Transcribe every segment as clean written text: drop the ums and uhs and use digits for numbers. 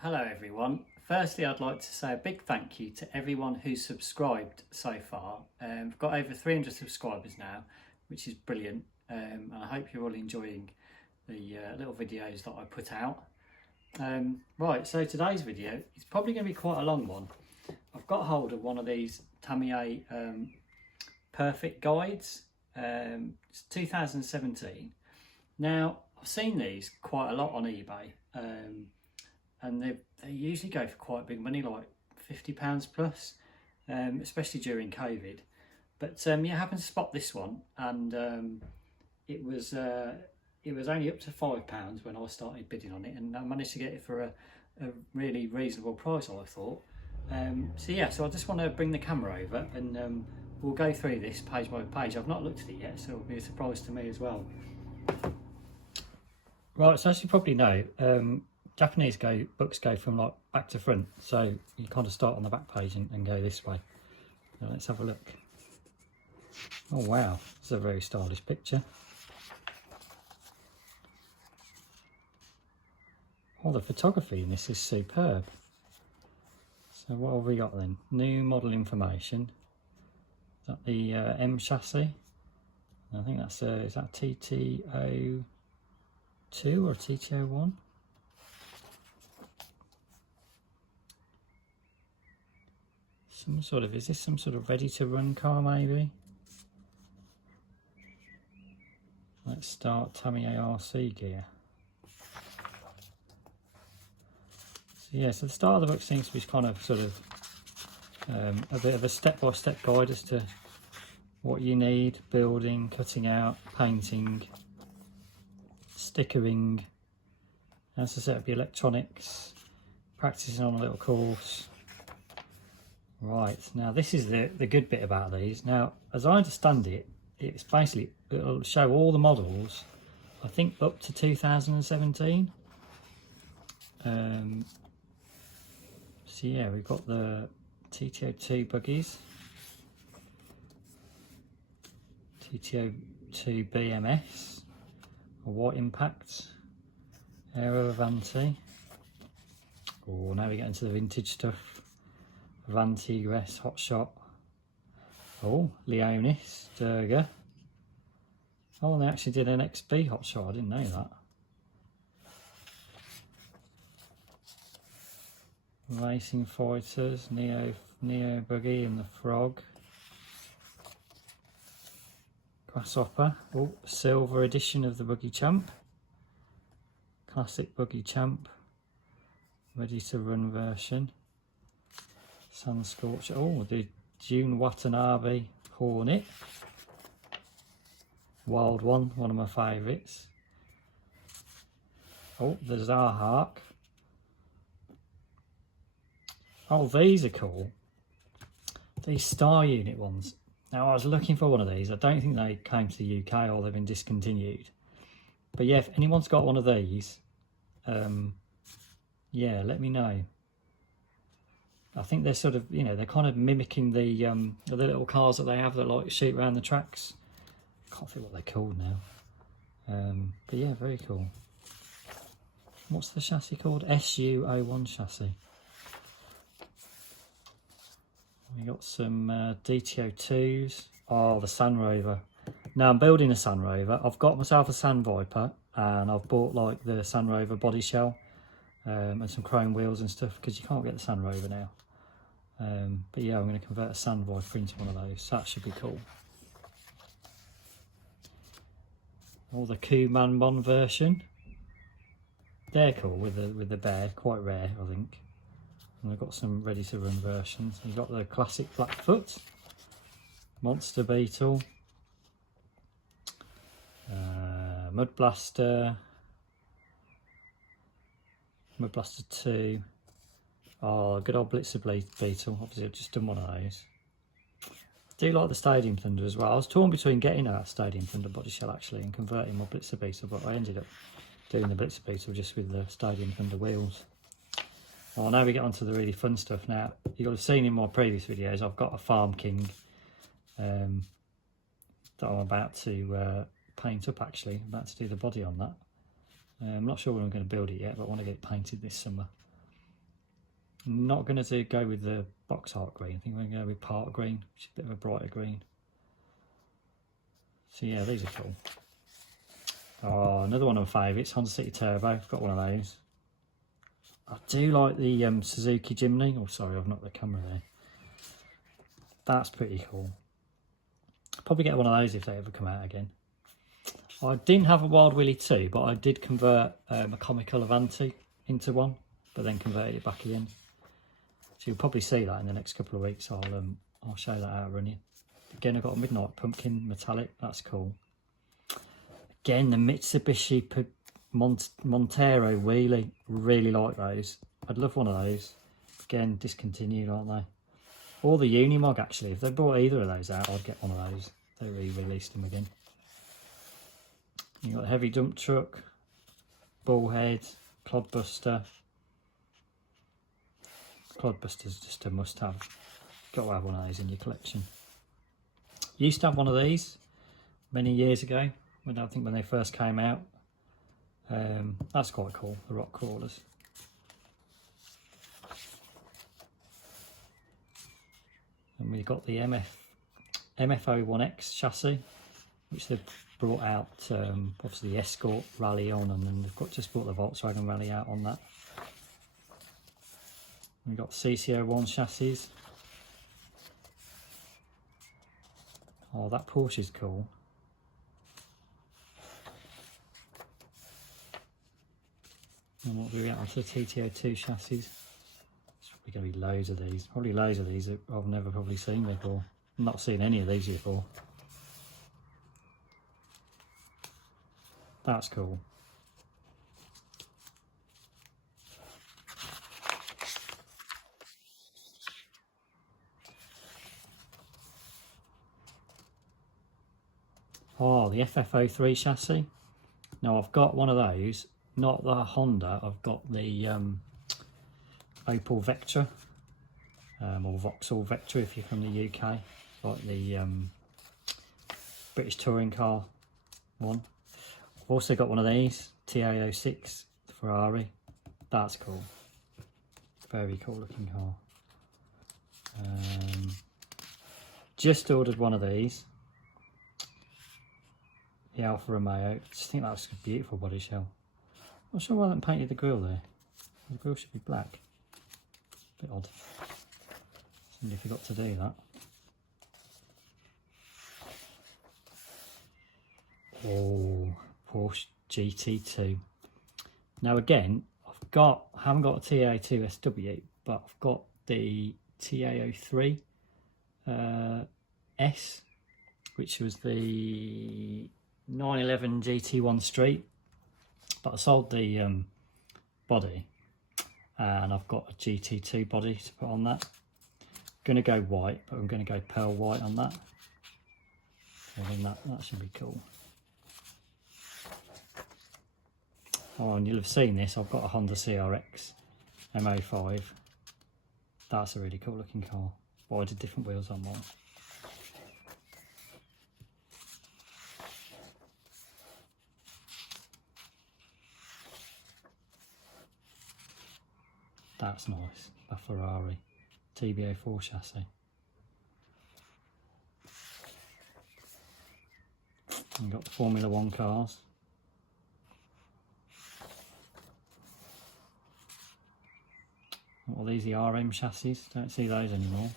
Hello everyone. Firstly, I'd like to say a big thank you to everyone who's subscribed so far. We've got over 300 subscribers now, which is brilliant. And I hope you're all enjoying the little videos that I put out. Right, so today's video is probably going to be quite a long one. I've got hold of one of these Tamiya Perfect guides. It's 2017. Now, I've seen these quite a lot on eBay. And they usually go for quite big money, like £50 plus, especially during COVID. But yeah, I happened to spot this one, and it was only up to £5 when I started bidding on it, and I managed to get it for a really reasonable price, I thought. So yeah, so I just want to bring the camera over, and we'll go through this page by page. I've not looked at it yet, so it'll be a surprise to me as well. Right, so as you probably know, Japanese books go from like back to front, so you kind of start on the back page and go this way. So let's have a look. Oh wow, it's a very stylish picture. Oh, the photography in this is superb. So what have we got then? New model information. Is that the M chassis? I think that's is that TTO2 or TTO1? Is this some sort of ready to run car maybe? Let's start Tamiya RC gear. So yeah, so the start of the book seems to be kind of sort of a bit of a step-by-step guide as to what you need: building, cutting out, painting, stickering, how to set up your electronics, practicing on a little course. Right, now this is the good bit about these. Now, as I understand it, it's basically, it'll show all the models, I think up to 2017. So yeah, we've got the TTO2 buggies, TTO2 BMS, a White Impact, Aero Avanti. Oh, now we get into the vintage stuff. Avanti, Gress, Hot Shot. Oh, Leonis, Durga. Oh, and they actually did an XB Hot Shot, I didn't know that. Racing Fighters, Neo Buggy and the Frog. Grasshopper. Oh, silver edition of the Buggy Champ. Classic Buggy Champ. Ready to run version. Sun Scorcher. Oh, the June Watanabe Hornet. Wild one of my favourites. Oh, the Zahark. Oh, these are cool. These Star Unit ones. Now, I was looking for one of these. I don't think they came to the UK or they've been discontinued. But yeah, if anyone's got one of these, yeah, let me know. I think they're sort of, you know, they're kind of mimicking the little cars that they have that like shoot around the tracks. I can't think what they're called now. But yeah, very cool. What's the chassis called? SU01 chassis. We got some DTO2s. Oh, the Sand Rover. Now I'm building a Sand Rover. I've got myself a Sand Viper, and I've bought like the Sand Rover body shell and some chrome wheels and stuff, because you can't get the Sand Rover now. But yeah, I'm going to convert a Sand Viper into one of those. So that should be cool. Or the Kumanbon version. They're cool with the bear. Quite rare, I think. And I've got some ready to run versions. You've got the classic Blackfoot, Monster Beetle, Mud Blaster 2. Oh, good old Blitzer Beetle. Obviously, I've just done one of those. I do like the Stadium Thunder as well. I was torn between getting a Stadium Thunder body shell actually and converting my Blitzer Beetle, but I ended up doing the Blitzer Beetle just with the Stadium Thunder wheels. Well, now we get on to the really fun stuff. Now, you'll have seen in my previous videos, I've got a Farm King that I'm about to paint up actually. I'm about to do the body on that. I'm not sure when I'm going to build it yet, but I want to get it painted this summer. Not going to go with the box art green. I think we're going to go with part green, which is a bit of a brighter green. So yeah, these are cool. Oh, another one of my favourites, Honda City Turbo. I've got one of those. I do like the Suzuki Jimny. Oh, sorry, I've knocked the camera there. That's pretty cool. I'll probably get one of those if they ever come out again. I didn't have a Wild Willy 2, but I did convert a Comical Avanti into one, but then converted it back again. So you'll probably see that in the next couple of weeks. I'll show that out running. Again, I've got a Midnight Pumpkin Metallic. That's cool. Again, the Mitsubishi Montero Wheelie. Really like those. I'd love one of those. Again, discontinued, aren't they? Or the Unimog, actually. If they brought either of those out, I'd get one of those. They re-released them again. You've got the heavy dump truck, bullhead, clodbuster. Clodbuster's just a must-have. Got to have one of those in your collection. Used to have one of these many years ago. I think when they first came out. That's quite cool, the rock crawlers. And we've got the MF01X chassis, which they've brought out, obviously the Escort Rally on, and then they've just brought the Volkswagen Rally out on that. We've got CC01 chassis. Oh, that Porsche is cool. And what do we get onto the TT02 chassis? There's probably going to be loads of these. Probably loads of these that I've never probably seen before. I've not seen any of these before. That's cool. Oh, the FF03 chassis. Now I've got one of those, not the Honda, I've got the Opel Vectra, or Vauxhall Vectra if you're from the UK, like the British touring car one. I've also got one of these, TA06 Ferrari. That's cool. Very cool looking car. Just ordered one of these. The Alfa Romeo. I just think that's a beautiful body shell. Not sure why I haven't painted the grille there. The grille should be black. Bit odd. Somebody forgot to do that. Oh, Porsche GT2. Now again, I haven't got a TA2 SW, but I've got the TA03 S, which was the 911 GT1 Street, but I sold the body, and I've got a GT2 body to put on that. Going to go white, but I'm going to go pearl white on that. I think that should be cool. Oh, and you'll have seen this. I've got a Honda CRX MO5. That's a really cool looking car. But I did different wheels on mine. That's nice, a Ferrari TB04 chassis. We've got the Formula 1 cars. What are these, the RM chassis? Don't see those anymore.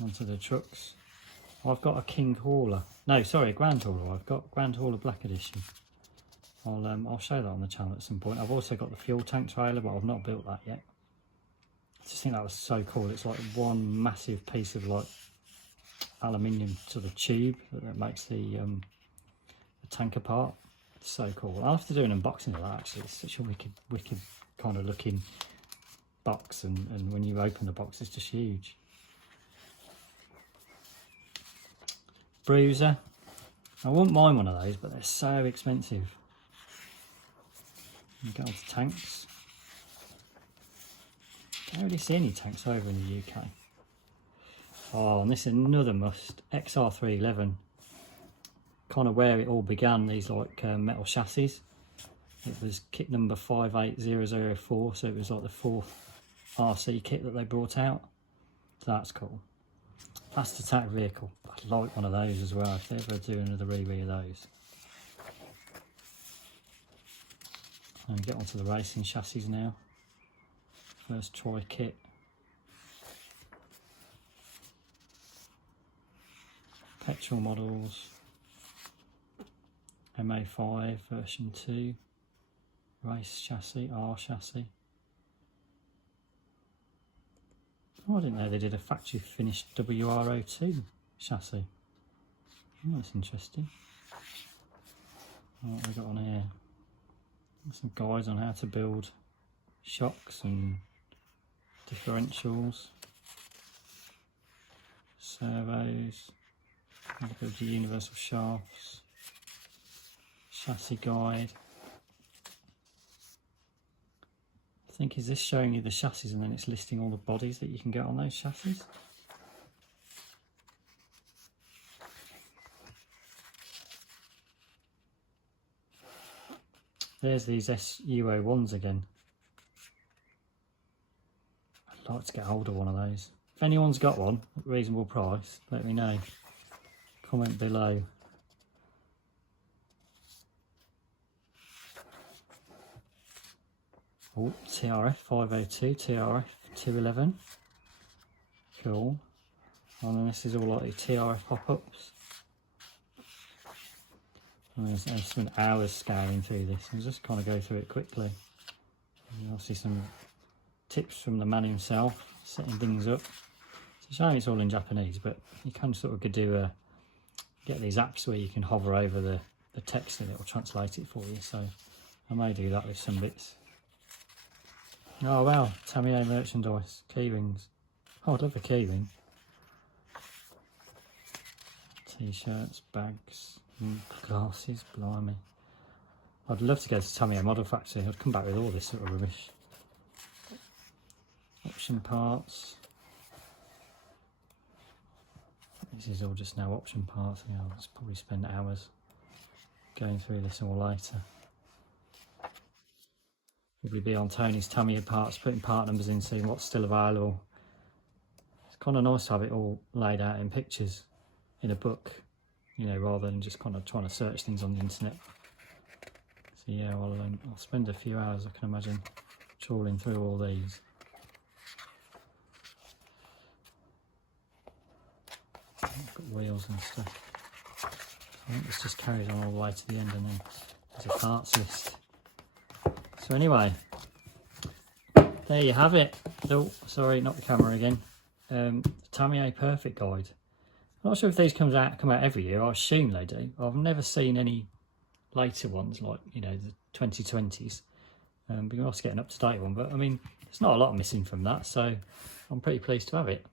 Onto the trucks. I've got a King Hauler. No, sorry, a Grand Hauler. I've got Grand Hauler Black Edition. I'll show that on the channel at some point. I've also got the fuel tank trailer, but I've not built that yet. I just think that was so cool. It's like one massive piece of like aluminium sort of tube that makes the tank apart. It's so cool. I'll have to do an unboxing of that actually. It's such a wicked kind of looking box, and when you open the box it's just huge. Bruiser. I wouldn't mind one of those, but they're so expensive. And get on to tanks. Don't really see any tanks over in the UK. Oh, and this is another must. XR311. Kind of where it all began, these like metal chassis. It was kit number 58004, so it was like the 4th RC kit that they brought out. So that's cool. Fast attack vehicle. I'd like one of those as well if they ever do another re-wheel of those. And get onto the racing chassis now. First try kit. Petrol models. MA5 version 2. Race chassis, R chassis. Oh, I didn't know they did a factory finished WRO2 chassis. Oh, that's interesting. What have we got on here? Some guides on how to build shocks and differentials, servos, how to build the universal shafts, chassis guide. I think, is this showing you the chassis and then it's listing all the bodies that you can get on those chassis? There's these SUO1s again. I'd like to get hold of one of those. If anyone's got one at a reasonable price, let me know. Comment below. Oh, TRF 502, TRF 211. Cool. And then this is all like the TRF pop-ups. I spent hours scouring through this. I'll just kind of go through it quickly. And obviously some tips from the man himself, setting things up. It's a shame it's all in Japanese, but you can sort of do get these apps where you can hover over the text and it will translate it for you. So I may do that with some bits. Oh wow, Tamiya merchandise, keyrings. Oh, I'd love a keyring. T-shirts, bags. Glasses, blimey. I'd love to go to Tamiya Model Factory. I'd come back with all this sort of rubbish. Option parts. This is all just now option parts. Yeah, I'll just probably spend hours going through this all later. Probably be on Tony's Tamiya parts, putting part numbers in, seeing what's still available. It's kind of nice to have it all laid out in pictures in a book, you know, rather than just kind of trying to search things on the internet. So yeah, I'll spend a few hours, I can imagine, trawling through all these. I've got wheels and stuff. I think this just carries on all the way to the end and then there's a parts list. So anyway, there you have it. Oh, sorry, not the camera again. The Tamiya Perfect Guide. I'm not sure if these come out every year. I assume they do. I've never seen any later ones like, you know, the 2020s. But you must get an up-to-date one. But I mean, there's not a lot missing from that, so I'm pretty pleased to have it.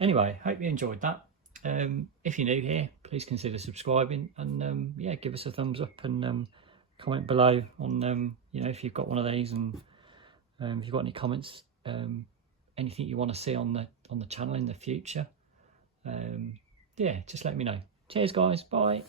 Anyway, hope you enjoyed that. If you're new here, please consider subscribing and yeah, give us a thumbs up and comment below on you know, if you've got one of these and if you've got any comments, anything you want to see on the channel in the future. Yeah, just let me know. Cheers guys, bye.